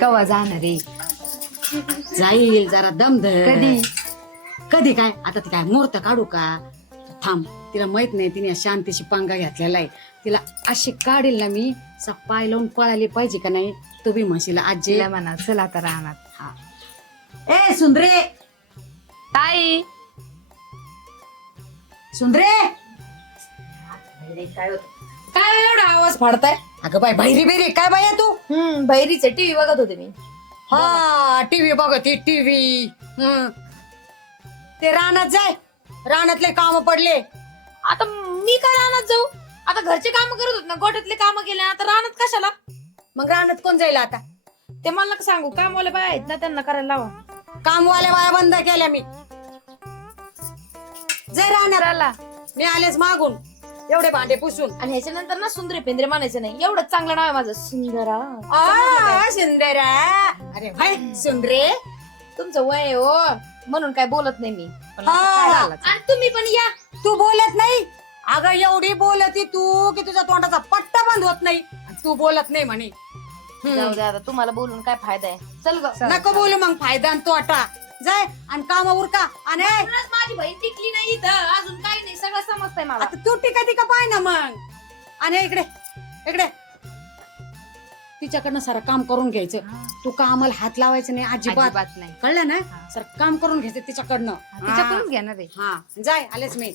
कवा जाणार आहे? जाईल जरा दम धर. कधी? कधी काय? आता ती काय मुहूर्त काढू का? थांब तिला माहीत नाही तिने शांतीशी पंगा घेतलेला आहे. तिला अशी काढील ना मी असा पाय लावून पळाली पाहिजे का नाही? तो बी म्हशीला आजी. तिला म्हणा चल आता राहणार हा. ए सुंदरे! ताई! सुंदरे! काय एवढा आवाज फाडताय? अगं बाय बहिरी बिरी काय बाया तू? हम्म बहिरीचे टीव्ही बघत होते मी. हा टीव्ही बघत टीव्ही ते रानात जाय. रानातले काम पडले. आता मी काय रानात जाऊ? आता घरचे काम करत होते ना गोठ्यातले काम केले आता रानात कशाला? मग रानात कोण जाईल आता? ते मला नका सांगू कामवाले बाय आहेत ना त्यांना करायला लावा. कामवाल्या बाया बंद केल्या मी. जय राहणार चला. मी आलेच मागून. एवढे भांडे पुसून. आणि ह्याच्यानंतर ना सुंदरे पेंद्रे म्हणायचं नाही. एवढंच चांगलं नाव आहे माझं. सुंदरा. आ, सुंदरा. अरे भाई सुंदरे. तुमचं वय आहे हो. म्हणून काय बोलत नाही मी. पण आता हा. काय झालं? आणि तुम्ही पण या. तू बोलत नाही? अगं एवढी बोलती तू की तुझ्या तोंडाचा पट्टा बंद होत नाही. आणि तू बोलत नाही म्हणे. हम्म. जाऊ दे आता तुम्हाला बोलून काय फायदा आहे? चल ग. नको बोलू मग फायदा आणि तोटा. जाय आणि काम उरका. आणि म्हणूनच माझी बहीण टिकली नाही इथं. अजून काही नाही. सगळं समजतंय मला. आता तू टिका टिका पाय ना मग? आणि इकडे इकडे. तिच्याकडनं सारं काम करून घ्यायचं. तू कामाला हात लावायचं नाही? अजिबात. अजिबात नाही. कळलं ना? हा. सर काम करून घ्यायचं तिच्याकडनं. तिच्याकडून घेणार आहे. हा. जाय आलेच मी.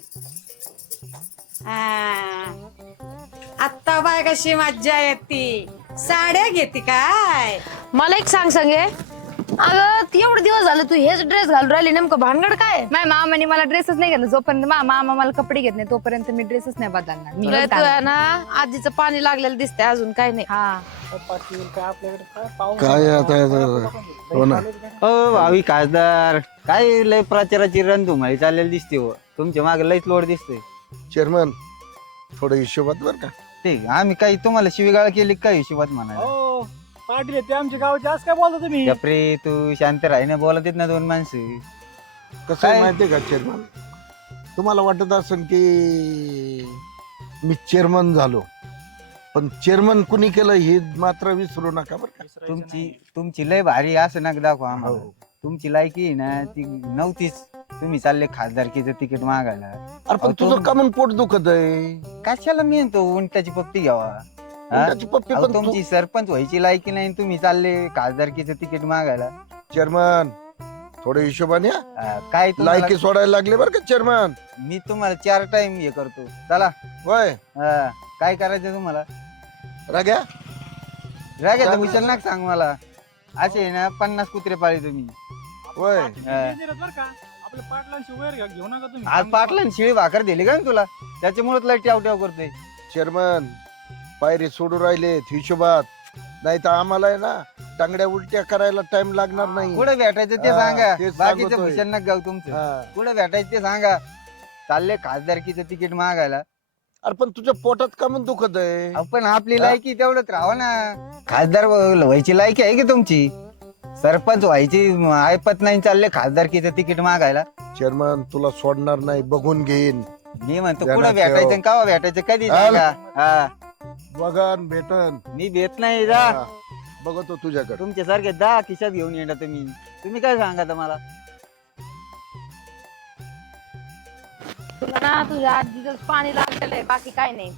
आत्ता बाय कशी मज्जा येते. साड्या घेते काय? मला एक सांग सांगे. अगं एवढे दिवस झाले तू हेच ड्रेस घालून राहिली नेमकं भानगड काय? माझ्या मामाने मला ड्रेसच नाही घेतला जोपर्यंत मा- मामा मला कपडे घेत नाही तोपर्यंत मी ड्रेसच नाही बदलणार. मी तुला हेच तू घालणार. आहे ना आजीचं पाणी लागलेलं दिसतंय अजून काय नाही. हा. काय आता हो ना. हो भावी खासदार. काय लय प्रचाराची रणधुमाळी चाललेली दिसते हो. तुमच्या मागे लयच लोड दिसतोय. चेअरमन थोडं हिशोबात बर का? ते आम्ही काही तुम्हाला शिवीगाळ केली काय हिशोबात म्हणाला हो पाटील आहे ते आमच्या गावचे. आज काय बोलता तुम्ही? जपरे तू शांत राही. ना बोलत येत ना दोन माणसं. कसं आहे काय? माहितीये का चेअरमन तुम्हाला वाटत असेल की मी चेअरमन झालो. पण चेअरमन कुणी केलं हे मात्र विसरू नका बरं का. तुमची तुमची लय भारी असं नका दाखवा आम्हाला. हो. तुमची लायकी आहे ना ती नव्हतीच. तुम्ही चालले खासदारकीचं तिकीट मागायला. अरे पण अहो, तुझं तुम- का म्हणून पोट दुखत आहे कशाला मी म्हणतो उंटाची पप्पी घ्यावा? हा? त्याची पप्पी अहो, पण तू तुमची सरपंच व्हायची लायकी नाही तुम्ही चालले खासदारकीचं तिकीट मागायला. चेअरमन थोडं हिशोबाने काय तुम्हाला- लायकी सोडायला लागले बरं का चेअरमन? मी तुम्हाला चार टाइम हे करतो. चला. होय. हा, काय करायचं तुम्हाला? राग्या? रागायचं विचार नका सांग मला. असे आहे ना पन्नास कुत्रे पाळले तुम्ही. होय. आपल्या पाटलांशी वैर घ्या घेऊ नका तुम्ही. आज पाटला शिळी भाकर दिली का ना तुला? त्याच्यामुळेच लय ट्याव ट्याव करतोय. चेअरमन पायरी सोडू राहिलेत हिशोबात. नाही तर आम्हाला आहे ना टांगड्या उलट्या करायला टाइम लागणार नाही. कुठे भेटायचं ते हा, सांगा. तेच बाकीचं सांगतोय. भूषण नका गाव तुमचं. हा. कुठे भेटायचं ते सांगा. चालले खासदारकीचं तिकीट मागायला. अरे पण तुझ्या पोटात का म्हणून दुखत आहे? आपण आपली लायकी तेवढंच राहा ना. खासदार व्ह- व्हायची लायकी आहे की तुमची? सरपंच व्हायची ऐपत नाही चालले खासदारकीचं तिकीट मागायला. चेअरमन तुला सोडणार नाही बघून घेईन. मी म्हणतो ध्यानात कुठं ठेव. भेटायचं केव्हा भेटायचं कधी. सांगा हा. बघन भेटन. मी भेट नाही जा. हा. बघतो तुझ्याकडे. तुमच्या सारखे दहा खिशात घेऊन येणार तुम्ही. तुम्ही काय सांगा तर मला? तुला ना तुझ्या आजीचं पाणी लागलेलं आहे बाकी काय नाही.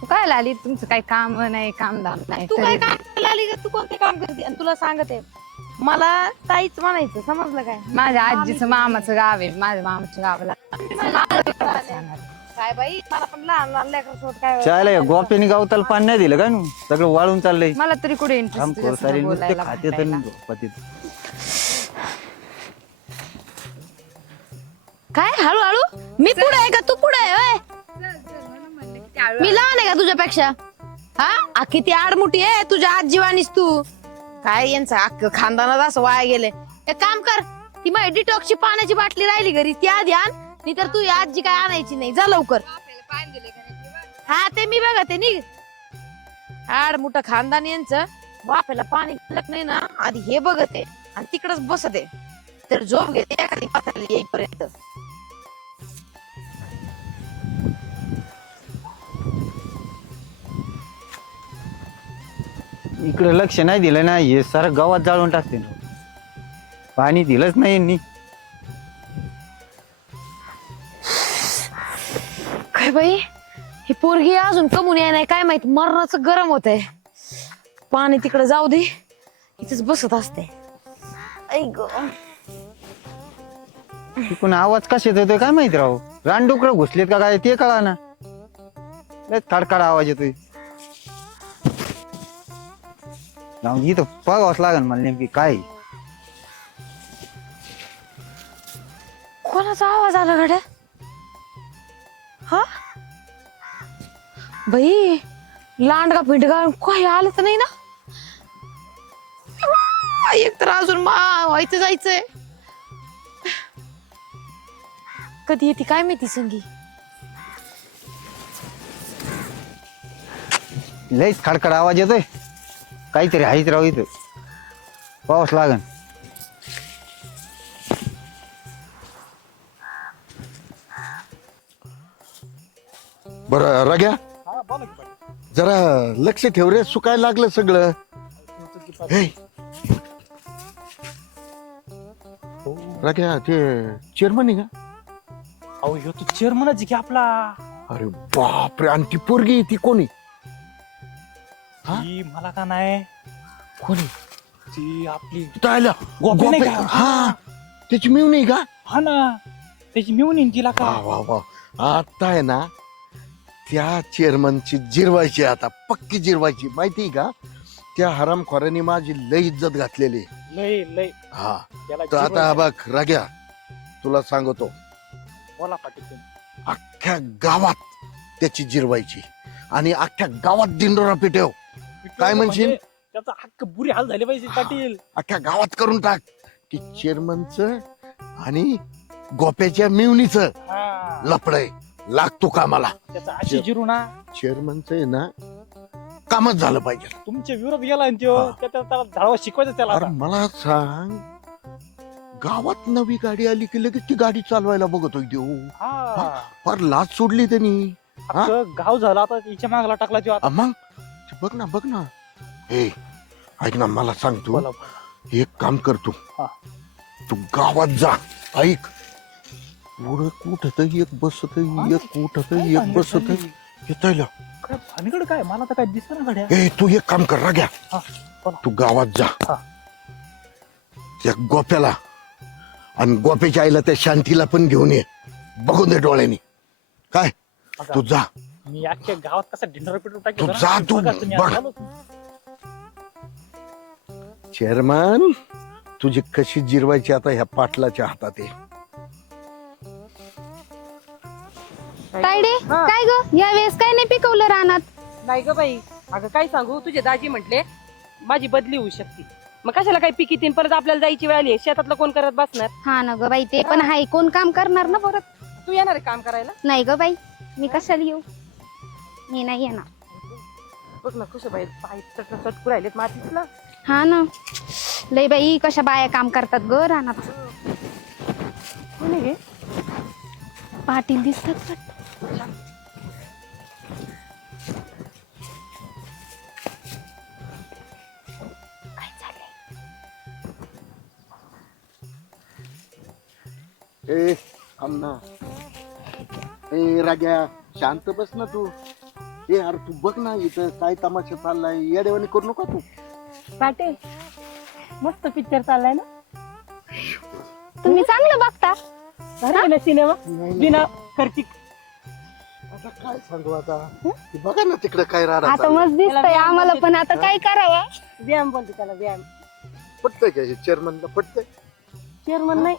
तू काय लाली तुमचं काही काम नाही काम धाम नाही तू काय तरी- काम करायला आली ग? तू कोणते काम करते? आणि तुला सांगते मला ताईच म्हणायचं समजलं काय? माझ्या आजीचं मामाचं गाव आहे माझ्या मामाच्या गावाला. काय बाई? मला पण लहान लहान लेकर सोड काय चालेल गोप्याने गावताला पाणी नाही दिलं का नू? सगळं वाळून चाललंय. मला तरी कुठे थांब इंटरेस्ट सारे नुसते. काय? हळूहळू? मी पुढे आहे का? तू पुढे आहे होय? मी लहान आहे का तुझ्यापेक्षा? हा? आ, किती आडमुठी आहे तुझ्या आजीवानीस तू? काय यांचं अख्ख खानदानात असं वाया गेले एक काम कर ती माझी डिटॉक्सची पाण्याची बाटली राहिली घरी ती आधी आण. नाही तर तू आजी काय आणायची नाही. जा लवकर. हा ते मी बघा ते निघ. आड मोठं खानदान यांचं. बापेला पाणी घालत नाही ना आधी हे बघत आहे आणि तिकडच बसत. आहे तर झोप घेते एखादी पात्राला येईपर्यंत. इकडे लक्ष नाही दिलं ना हे सारं गावात जाळून टाकते ना. पाणी दिलंच नाही यांनी. काय बाई? ही पोरगी अजून कमून याय नाही काय माहीत मरणाचं गरम होत आहे पाणी तिकडे जाऊ दे इथेच बसत असते. ऐक तिकडून आवाज कशात येतोय काय माहिती राव? रानडुकरं घुसलेत का काय ते कळा ना. खडखड आवाज येतोय. जाऊन इथं बघावंच लागेल मला नेमकी काय. कोणाचा आवाज आला गाड्या? हा? बाई लांडगा पिंडगा काही आलं तर नाही ना? एक तर अजून मा व्हायचं जायचंय. कधी येते काय माहिती संगी? लयच खडखड आवाज येतोय. काहीतरी आहेच राव इथं. पाऊस लागन. बरं रग्या? हा बोला की पाटील जरा लक्ष ठेव रे सुकायला लागलं सगळं. तुमचं की पाटील. हे. रग्या ते चेअरमन आहे का? अहो ह्यो तो चेअरमनच की आपला. अरे बापरे आणि ती पोरगी ती कोणी? हा? ती मला का नाही? कोणी? ती आपली गोपी नाही का? हा. त्याची मिळू नाही का? हा ना. त्याची मिळून येईन तिला वा का वा वा. आता आहे ना त्या चेअरमनची जिरवायची आता पक्की जिरवायची माहिती का? त्या हरामखोरांनी माझी लय इज्जत घातलेली आहे. लय लय. हा. त्याला तर आता जिरवायचं. बघ राग्या तुला सांगतो. बोला पाटील तुम्ही. अख्ख्या गावात त्याची जिरवायची. आणि अख्ख्या गावात दिंडोरा पेटव. काय म्हणशील? म्हणजे त्याचा हक्क बुरी हाल झाले पाहिजे पाटील. अख्ख्या गावात करून टाक. की चेअरमनच आणि गोप्याच्या मिवणीचं हा. लपडय लागतो कामाला. त्याचा अशी जिरू ना. चेअरमनचं आहे ना कामच झालं पाहिजे. तुमच्या विरोध गेला आणि त्यो हा. त्या- त्या- त्याला शिकवायचं त्याला अरे आता. मला सांग गावात नवी गाडी आली की लगेच ती गाडी चालवायला बघतोय देऊ हा. फार लाच सोडली त्यांनी. हा? अख्खं गाव झाला आता तिच्या मागला टाकला तो आता. आ, मग? ते बघ ना बघ ना. हे ऐक ना मला सांग तू. बोला. एक काम कर तू. हा. तू गावात जा. ऐक. पुढं कुठत एक बसत एक काय एक बसत. येतायला काय? भानगड काय? मला तर काय दिसत ना घड्या ए तू एक काम कर राग्या. हा, बोला. तू गावात जा. हा. त्या गोप्याला आणि गोप्याच्या आईला त्या शांतीला पण घेऊन ये. बघून दे डोळ्यांनी. काय? बघा, तू जा. मी अख्ख्या गावात कसा पेटून तू जा, तू. बघ. चेअरमन तुझी कशी जिरवायची आता ह्या पाटलाच्या हातात आहे? तायडे काय ग? या वेळेस काय नाही पिकवलं रानात? नाही ग बाई. अगं काय सांगू? तुझे दाजी म्हटले माझी बदली होऊ शकते. मग कशाला काय पीक येतील परत आपल्याला जायची वेळ आली? शेतातलं कोण करत बसणार? हा ना ग बाई ते पण आहे कोण काम करणार ना परत? तू येणार आहे काम करायला? नाही ग बाई मी कशाला येऊ? मी नाही येणार. बघ ना कसं बाई पाय चटकू राहिलेत मातीतला हा ना. लय बाई कशा बाया काम करतात ग रानात? कोण आहे हे? पाटील दिसतात वाटतं. ए ए राग्या शांत बस ना तू. ए अरे तू बघ ना इथं काय तमाशा चाललाय. येडेवानी करू नका तू. पाटील मस्त पिक्चर चाललाय ना? तुम्ही चांगलं बघता. सिनेमा बिना खर्चिक सांगू आता? ते बघा ना तिकडे काय राहणार आता मस्त दिसतंय आम्हाला पण आता काय करावं? व्यायाम बोलते त्याला व्यायाम. पटतंय का चेअरमनला पटतंय? चेअरमन नाही.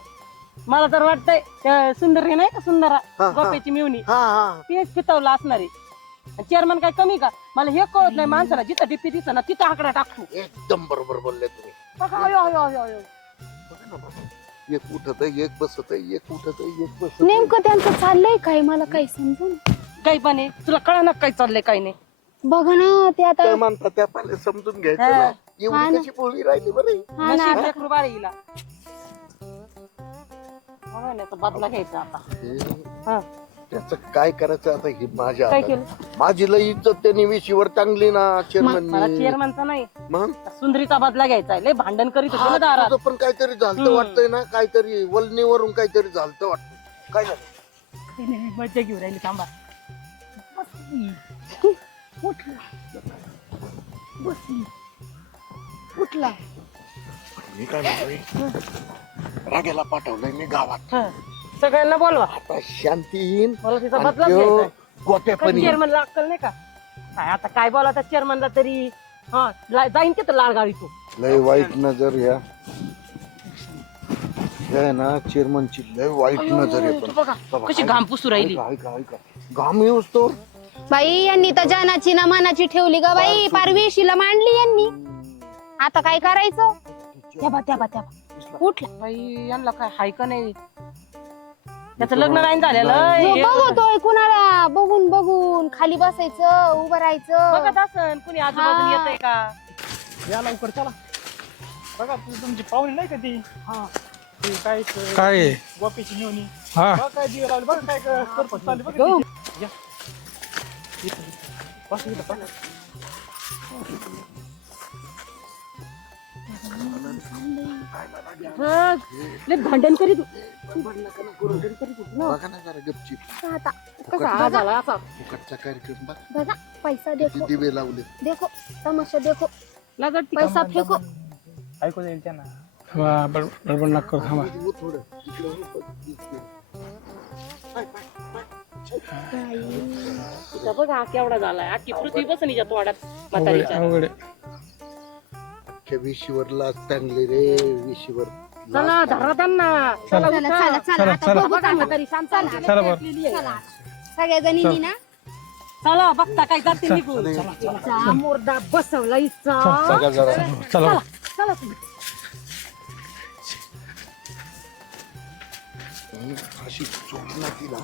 मला तर वाटतंय त्या सुंदर हे नाही का सुंदरा? हा, हा. गोप्याची मिवणी. हा हा. तेच पितवलं असणार आहे. चेअरमन काय कमी का? मला हे कळत नाही माणसाला जिथं डिप्पी दिसत ना तिथं आकडा टाकतो. एकदम बरोबर बोलले तुम्ही. बघा, अयो, अयो, अयो, अयो. बघा ना बघा. एक उठत एक बसत एक उठत एक बसत नेमकं त्यांचं चाललंय काय? मला काही समजून काही पण आहे तुला कळा ना काय चाललंय काय नाही बघा ना ते आता म्हणतात त्या पाले समजून घ्यायचं हा. ना. हा एवढी ना. कशी बोलली राहिली बरं हा ना नशीब लेकरू बाळ हिला. बघा ना, आता बदला घ्यायचा आता हे, हा. त्याचं काय करायचं आता हे माझ्या काय हातात. केलं माझी लई इज्जत त्यांनी विशीवर चांगली ना मला चेअरमन चेअरमनचा नाही मग सुंदरीचा बदला घ्यायचा लय भांडण करीत होते ना हा, दारात तुझं पण काहीतरी झालं हम्म. वाटतंय ना काहीतरी वलनीवरून काहीतरी झालं वाटतं काय झालं मज्जा घेऊन राहिली थांबा मी काय म्हणतोय? पाठवलंय मी गावात. सगळ्यांना बोलवा. आता शांती येईन. मला तिचा आणि बदला त्यो घ्यायचा गोट्या पण येईन. चेअरमनला अक्कल नाही का? काय आता काय बोला त्या चेअरमनला तरी? हा ला- जाईन तिथं लाल गाडी तू. लय वाईट नजर या. हे ना चेअरमनची लय वाईट नजर आहे पण. बघा बाबा, कशी ऐका, घाम पुसू राहिली. ऐका, ऐका, ऐका. घाम येऊस तो बाई यांनी तर जनाची ना मनाची ठेवली ग बाई. पार वेशीला मांडली यांनी. आता काय करायचं? त्या बा त्या बा त्या बा. उठला. बाई यांना काय हाय का नाही? त्याचं लग्न नाही झालेलं हे बघतोय कुणाला? बघून बघून. खाली बसायचं उभं राहायचं. बघत असन कुणी आजूबाजून हा. येतंय का? या लवकर चला. बघा तू तुमची पाहुणी नाही का ती? हा. ती काय काय? वापीची नेवणी. हा. बघा काय दिवे लावले बघा काय चालले बघा. हा, लय भांडण करीत बघा ना जरा गपचीप. आता कसा हा झाला असा. फुकटचा कार्यक्रम बघ. बघा पैसा देखो. दिवे लावले. देखो तमाशा देखो. लगट पैसा फेको. ऐकू जाईल त्यांना. बडबड नका करू थांबा. हो हो, केवढा झालाय आखी पृथ्वी म्हातारीच्या अवघड आहे. विशीवर लाच रे विशीवर चला धरा त्यांना. चला. चला उठा. चला चला चला, आता चला. बघू बघा म्हातारी शांत चला. चला बरं. चला. सगळ्या जणींनी ना? चला बघता काय जाते निघून. चा मुर्दा बसवला जरा चला. चला तुम्ही. हम्म, अशी ना तिला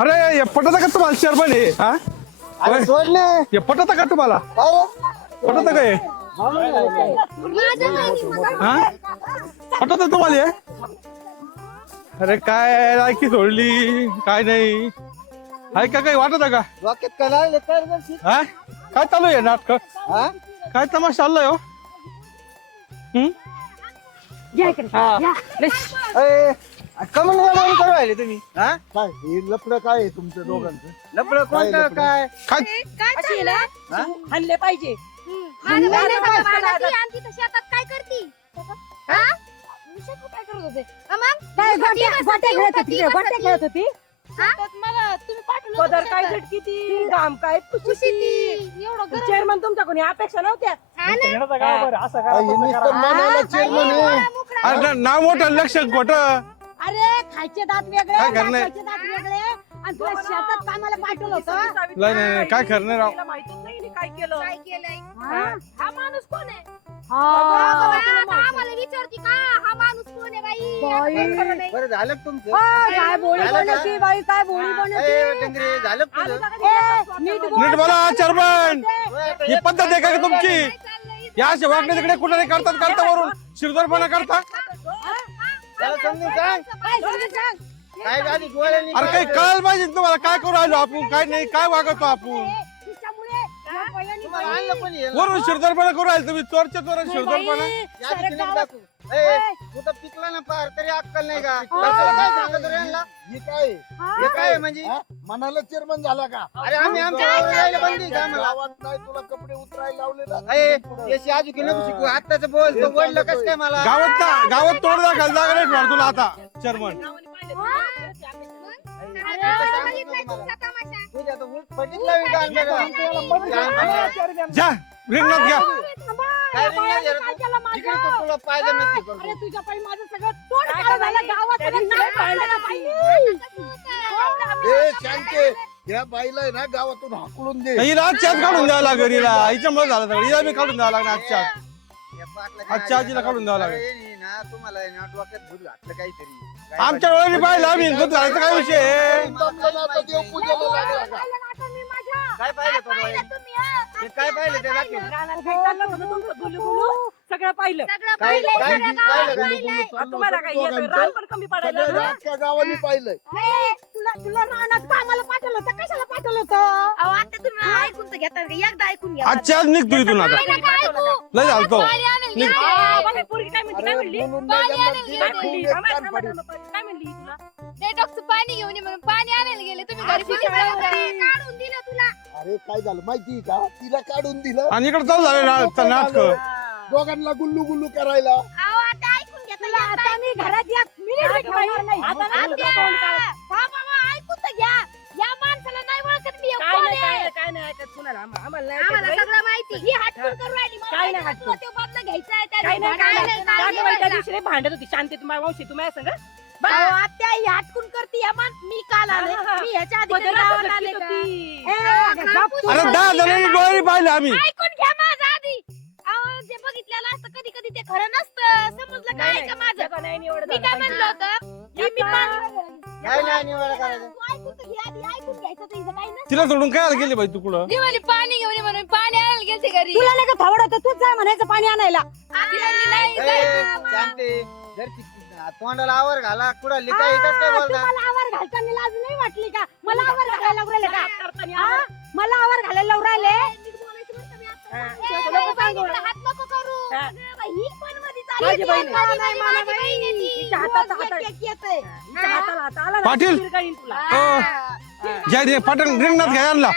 अरे पटत का तुम्हाला चेअरमन हे? हा? सोडले. हे पटत का तुम्हाला? पटत का हे हा पटत तुम्हाला हे? अरे काय लायकी सोडली काय नाही. आहे का काही? वाटत का? डोक्यात काय लागले? काय? हा? चालू आहे नाटक? हा? काय तमाशा चाललाय हो? हम्म? या इकडे. या. लय अय, कमल करू राहिले तुम्ही. हा? काय हे लफडं काय आहे तुमच्या दोघांचं? लपडं कोणतं? काय काय? अशी ना, हल्ले पाहिजे. माझ्या बहिणीला ती शेतात काय करती हा? शेतात काय करत होते हा मग? काय ती गोट्या बसती, गोट्या खेळत उठती, होती गोट्या बसती. खेळत होती हा? मला तुम्ही पाठवलं होतं पदर काय शेतात. झटकी ती घाम काय खुशी पुशी ती. एवढं गरम. चेअरमन तुमच्या कोणी अपेक्षा नव्हत्या हा ना? येण्याचं गाव बरं असं करा हे तसं नुसतं करा. मनाला चेअरमन आहे एवढा मुकरा. अरे ना- नाव मोठं लक्ष खोट अरे खायचे दात वेगळे काय करणार? दात वेगळे आणि तुला शेतात कामाला पाठवलं होतं नाही नाही नाही, काय खरं नाही राव तिला माहितीच नाही हिने काय केलं काय केलंय हा? हा? माणूस कोण आहे? हा. आता आम्हाला विचारती का? हा माणूस कोण आहे बाई? नाही. बरं झालं का तुमचं? हा, काय बोली झालं का? बनवती बाई? काय बोली अय, बनवती डंगरे, झालं का तुझं? ए, नीट बोल. नीट बोला चेअरमन ही पद्धत आहे का तुमची? काय चाललंय? या अशा वागणे तिकडे कुठे करतात करता वरून. शिरदोरपणा करता. त्याला समजून सांग. काय सांग. अरे काही कळलं पाहिजे ना तुम्हाला? काय करू राहिलो आपण? काय नाही काय वागतो आपण? आणलं याला? वरून शिरदोरपणा करू राहिले तुम्ही चोरच्या चोर शिरदोरपणा. बाई, या सारं ठिकाणी गावात- टाकू. ए, तू तर पिकला ना पार तरी अक्कल नाही का? त्याला काय सांगत रे यांना? हे काय? हे? काय? आहे म्हणजे? हा? मनाला चेअरमन झाला का? अरे आम्ही आमच्या गावाला जायला बंदी का आम्हाला. गावात नाही तुला कपडे उतरायला लावले ना. अय, याची आजू की नको शिकू आत्ताच बोल तो वडलं कस काय मला? गावात गावात तोड दाखल जागा नाही ठेवणार तुला आता चेअरमन. अरे, तर का? जा रिंगणात घ्या. काय रे नाही जरा तू? इकडे तू तुला पाहिजे नसते करतो. अरे तुझ्या पायी माझं सगळं तोंड काळं झालं? गावात. सगळं नाही पाहिलं ना बाई. ए शांते या बाईला आहे ना गावातून हाकलून दे. हिला आजच्याच काढून द्यावं लागेल हिला. हिच्यामुळे झालं सगळं. हिला बी काढून द्यावं लागणार आजच्या नादी आजीला. काढून द्यावं लागेल. ना तुम्हाला आहे ना डोक्यात भूत घातलं काहीतरी. काय आमच्या पाहिजे? डोळ्याने पाहिलं आम्ही. काय विषय? आहे? ना आता का? काय पाहिलं तो डोळ्याने? ते काय पाहिलं? ते दाखव. रानात काय चाललं होतं तुमचं गुलू गुलू? सगळं पाहिलं. काय काय तुम्हाला काय रान पण कमी पडायला लागलं. गावाने पाहिलंय. तुला तुला रानात कामाला पाठवलं होतं. कशाला पाठवलं होतं? अहो आता तुम्ही ऐकून तर घेता का? एकदा ऐकून घ्या. आजच्या आज निघतो इथून आता. कधी पाठवलं का? लय झालतो पाणी आणायला निघ. गेले. आ, बघा, पोरगी काय म्हणली काय अरे म्हणली? म्हणून नाही पाणी जमणार, आणायला तिला काय गेले. खूप म्हणली? एक थांबा, कान थांबा, पडेल. थांबा, काय म्हणली? तुला डेटॉक्सचं पाणी घेऊन ये म्हणून. पाणी आणायला गेले. तुम्ही घरी पिशवी काढून दिलं तुला. अरे काय झालं माहिती का? तिला काढून दिलं. आणि इकडे चालू झाले ना नाटक. दोघांना गुल्लू गुल्लू करायला. अहो आता ऐकून घ्या तुला आता मी घरात नाही आता आत्या, काय कोण नाही काय आहे? नाही काय नाही ऐकत कुणाला? आम्हा- आम्हाला नाही आम्हाला ऐकत बाई. सगळं माहिती. ही हटकून करून राहिली. मला काय नाही माहिती हटकून. तुला तो बदला घ्यायचा आहे त्या काय नाही काय दिवशी. नाही काय त्या नाही त्या दिवशी लई भांडत होती शांती तुम्हाला मावशी. तुम्हाला सांग? अहो, आत्या ही हटकून करते या मान. मी काल आले. हा, हा. मी ह्याच्या आधी कधी गावाला आले का? ए, गप्प तू. अरे दहा जणांनी डोळ्याने पाहिलं आम्ही. ऐकून घ्या माझं आधी. अहो जे बघितलेलं असतं कधी कधी ते खरं नसतं. समजलं काय का माझं? मी काय म्हणलं होतं? काय नाही. निवाडा करायचं. तिला सोडून काय गेली बाई तू कुठं? ती म्हणली पाणी घेऊन ये म्हणून पाणी आणायला गेलते घरी. तुला नाही का थावड होतं? तूच जा म्हणायचं पाणी आणायला. ती म्हणली नाही ए, जायचं. शांती जर ती- तोंडाला आवर घाला. कुठं लिखा येतच काय बोलता? तुम्हाला आवर घालताना लाज नाही वाटली का? मला आवर घालायला राहिले का? हा? मला आवर घालायला माझी बहीण आहे. तिच्या हातात- हातात- हाताला हात आला ना, पाटील. तुला. घ्या दे पाटण रिंगणात घ्या आणला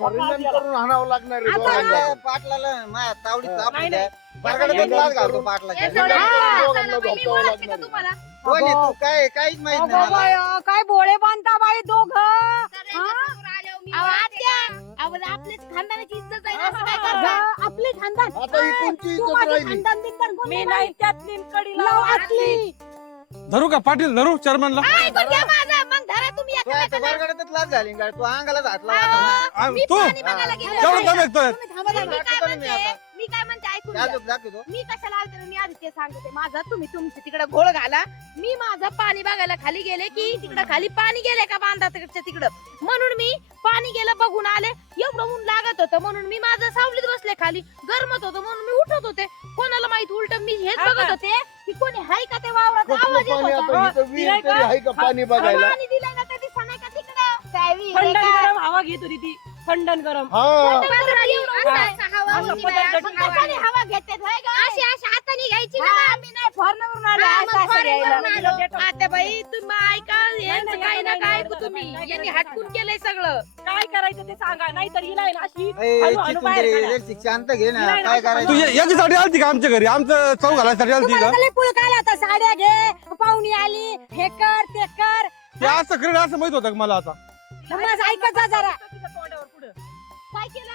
परिणाम करून हाणावं लागणार आहे दोघांना. पाटला- पाटलाला माझ्या तावडीत नाही, नाही. लाच घालतो पाटलाच्या. दोघांना लागणार आहे. कोण आहे तू? काय काहीच माहीत नाही मला. काय बोळे बांधता आपली खानदान. आता ही कोणची तू इज्जत माझी राहिली. खानदान बिनदान कोण मी नाही लाव आतली. धरू का? पाटील धरू चेअरमनला ऐकून घ्या माझं, मग धरा तुम्ही तू आता एकामेकाला. बरगड्यातच लाच घालीन का? तू अंगाला घातला अहो, मी तू. पाणी बघायला गेले एवढं होते. दम येतोय तुम्ही थांबा, थांबा. मी काय दाखवतो ना मी म्हणते ऐकून घ्या. दाखव दाखवतो मी कशाला आलते मी आधी ते सांगते. माझं तुम्ही तुमचे तिकडे घोळ घाला. मी माझं पाणी बघायला खाली गेले की तिकडं खाली पाणी गेले का बांधा तिकडच्या तिकडं? म्हणून मी पाणी गेलं बघून आले. एवढं ऊन लागत होतं म्हणून मी माझं सावलीत बसले खाली. गरमत होतं म्हणून मी उठत होते. कोणाला माहीत? उलट मी हेच हा का? बघत होते की कोणी हाय का ते वावरात? आवाज येत पाणी होता. आता इथं विहीर नाही तरी का? आहे का पाणी बघायला? पाणी दिलंय ते का तिकडं? थंडन? गरम हवा घेत होती ती. थंडन गरम. हा. एवढं असं पदर बाई, दटून असं कशाने हवा घेते अशी अशी हाताने घ्यायची ना आम्ही नाही फॉरनवरून आलो हा, असं मग असं foreign घ्यायला. वरून आलो. आता बाई तुम्ही ऐका यांचं नाही, काही ना नाही, काय नाही, ऐकू नाही, तुम्ही. नाही, यांनी नाही, हटकून केलंय सगळं. काय करायचं ते सांगा? नाहीतर हिला आहे ना अशी ए, हळू- हळू चिकून बाहेर तरी काढा. जर शांत घे ना. नाही, काय नाही, तू करायचं या- याच्यासाठी आलती का आमच्या घरी? आमचं चौ घालायसाठी आलती का? पुळ काय आता साड्या घे पाहुणी आली हे कर ते कर. ते असं करेन असं माहीत होतं का मला आता? ऐकत जा जरा. तिच्या तोंडावर पुढं. काय केलं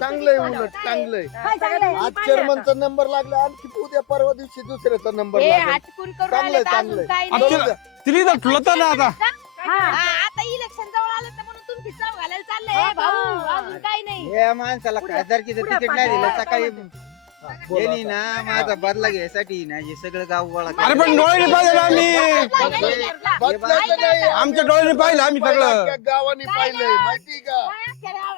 चांगलंय, उलट. चांगलंय? आज चेअरमनचा नंबर लागला आणखी उद्या परवा दिवशी दुसऱ्याचा नंबर हे लागला. चांगलंय, तर चांगलंय. इथं ठुलत ना आता. हा, आता इलेक्शन जवळ आलं तर म्हणून तुमची चव घालायला चाललंय भाऊ अजून काही नाही. या माणसाला खासदारकीचं तिकीट नाही दिलं. सकाळी आता. ना माझा बदला घ्यायसाठी ना हे सगळं गाव गोळा अरे पण डोळ्याने पाहिलं ना आम्ही. बदलायचं नाही आमच्या डोळ्याने पाहिलं आम्ही सगळं. गावाने पाहिलंय माहिती का?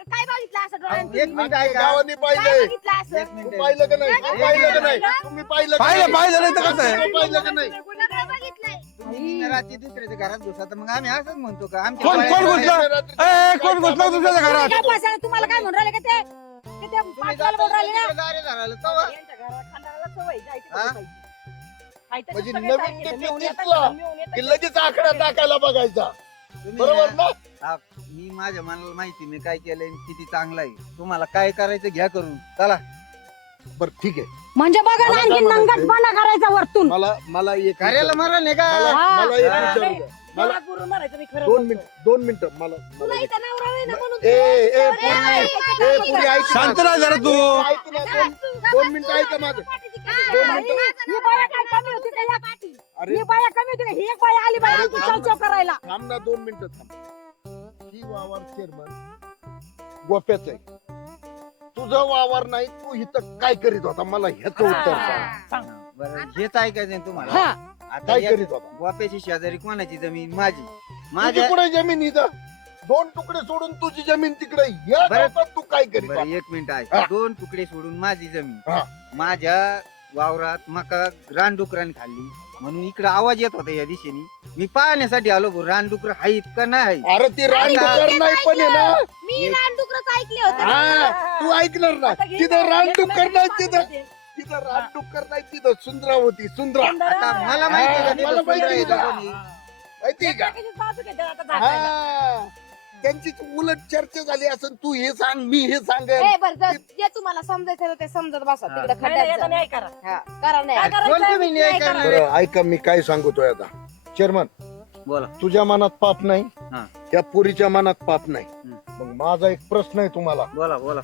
काय बघितलं असं डोळ्यांनी? एक मिनिट अख्ख्या ऐका गावाने काय पाहिलंय. बघितलं असं? एक तू मिनिट पाहिलं का नाही? तू पाहिलं का नाही? तुम्ही पाहिलं का पाहिलं नाही? पाहिलं नाही तर कसं आहे? तुम्ही पाहिलं का नाही? सगळं बघितलंय? तुम्ही रात्री दुसऱ्याच्या घरात घुसा तर मग आम्ही असंच म्हणतो का? आमच्या कोण घुसलं? ए कोण घुसलं तुमच्या घरात? तुम्हाला काय म्हणून राहिले का ते? ते त्या तुम्ही पाटलाला बोलून राहिले ना जाता दारे धरायला तवा. यांच्या घरात खांदाला सवय जायची हा? पाहिजे. आहे तसं म्हणजे सगळे नवीन मिळून दिसला. मिळून. की लगेच आकडा टाकायला बघायचा तुम्ही बरोबर ना- ना हा, मी माझ्या मनाला माहिती मी काय केलंय आणि किती चांगलं आहे तुम्हाला काय करायचं घ्या करून चला बर ठीक आहे म्हणजे बघा मला आणखी काय म्हणायचंय? नंगटपणा करायचा वरतून मला मला एक कार्याला विचार- मरण आहे का मला. मला एक. विचारू द्या. मला मला गुरुन मारायचं मी खरं दोन बोलतो. मिनिट दोन मिनिटं मला तुला मला इथं नवरा आहे ना म्हणून ए ए ए, पुरी ए, ए पुरी ऐक ना. शांत राहा जरा तू. ऐक ना दोन दोन मिनिटं ऐका माझं. दोन मिनिटं ही बाया काय कमी होती का या पाठी. अरे. ही बाया कमी होती का ही एक बाया आली बाया चौचौ करायला. थांब ना दोन मिनिटं थांब. ही वावर चेअरमन गोप्याच आहे. तुझं वावर नाही तू इथं काय करीत होता? मला ह्याचं उत्तर सांग. बरं हेच ऐकायचं तुम्हाला. हा. आता काय करीत होता गोप्याची शेजारी कोणाची जमीन माझी तुझी माझ्या कुठे जमीन इथं दोन तुकडे सोडून तुझी जमीन तिकडे या बरं. गावात तू काय करीत बरं होता? एक मिनिट हा. आहे दोन तुकडे सोडून माझी हा. जमीन माझ्या वावरात मका रानडुकराने खाल्ली म्हणून इकडे आवाज येत होता या दिशेने मी पाहण्यासाठी आलो भाऊ रानडुकर आहेत का नाही अरे ती रानडुकर नाही पण आहे ना मी रानडुकरच ऐकले होते हा तू ऐकणार ना तिथं. रानडुकर नाही तिथं. तिथं रानडुकर नाही तिथं सुंदरा होती सुंदरा. आता मला माहिती आहे का तिथं मला माहिती सुंदर आहे का? कोणी? हा. त्यांची उलट चर्चा झाली असं तू हे सांग मी हे ए बरं जा- जे तुम्हाला समजायचं ते समजत बसा. तिकडे खड्ड्यात जा. हा, करा नाही. बरं ऐका मी काय सांगतोय आता. चेअरमन बोला. तुझ्या मनात पाप नाही हा. त्या पुरीच्या मनात पाप नाही. हम्म. मग माझा एक प्रश्न आहे तुम्हाला. बोला बोला.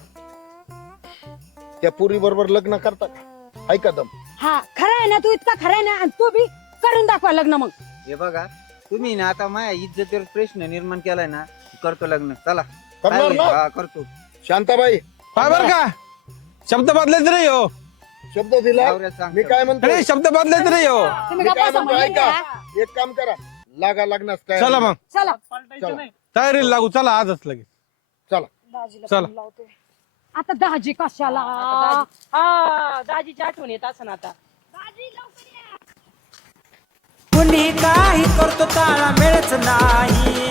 त्या पुरी बरोबर लग्न करता का? ऐका दम? हा खरं आहे ना तू इतका खरा आहे ना आणि तू बी करून दाखवा लग्न मग. हे बघा तुम्ही ना आता माझ्या इज्जतीवर प्रश्न निर्माण केलाय ना करतो लग्न चला. काय करणार होईल? ना? हा, करतो. शांताबाई. काय बरं का? शब्द बदलायचे नाही हो शब्द दिला. मी काय म्हणतो नाही शब्द बदलायचे नाही हो तुम्ही मी गप्पा काय म्हणतो सांभाळून ऐका घ्या. एक काम करा. लागा लग्नास तयार. चला. मग. चला. पालटायचं चला. तयारीला लागू चला आजच लगेच. चला. चला. आता दहाजी कशाला? आता दाजी- हा दाजीची आठवण येत असं आता. कुणी काही करतो ताळा मिळच नाही.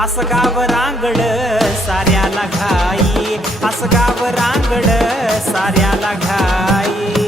असं गाव रांगड साऱ्याला घाई. असं गाव रांगड साऱ्याला घाई.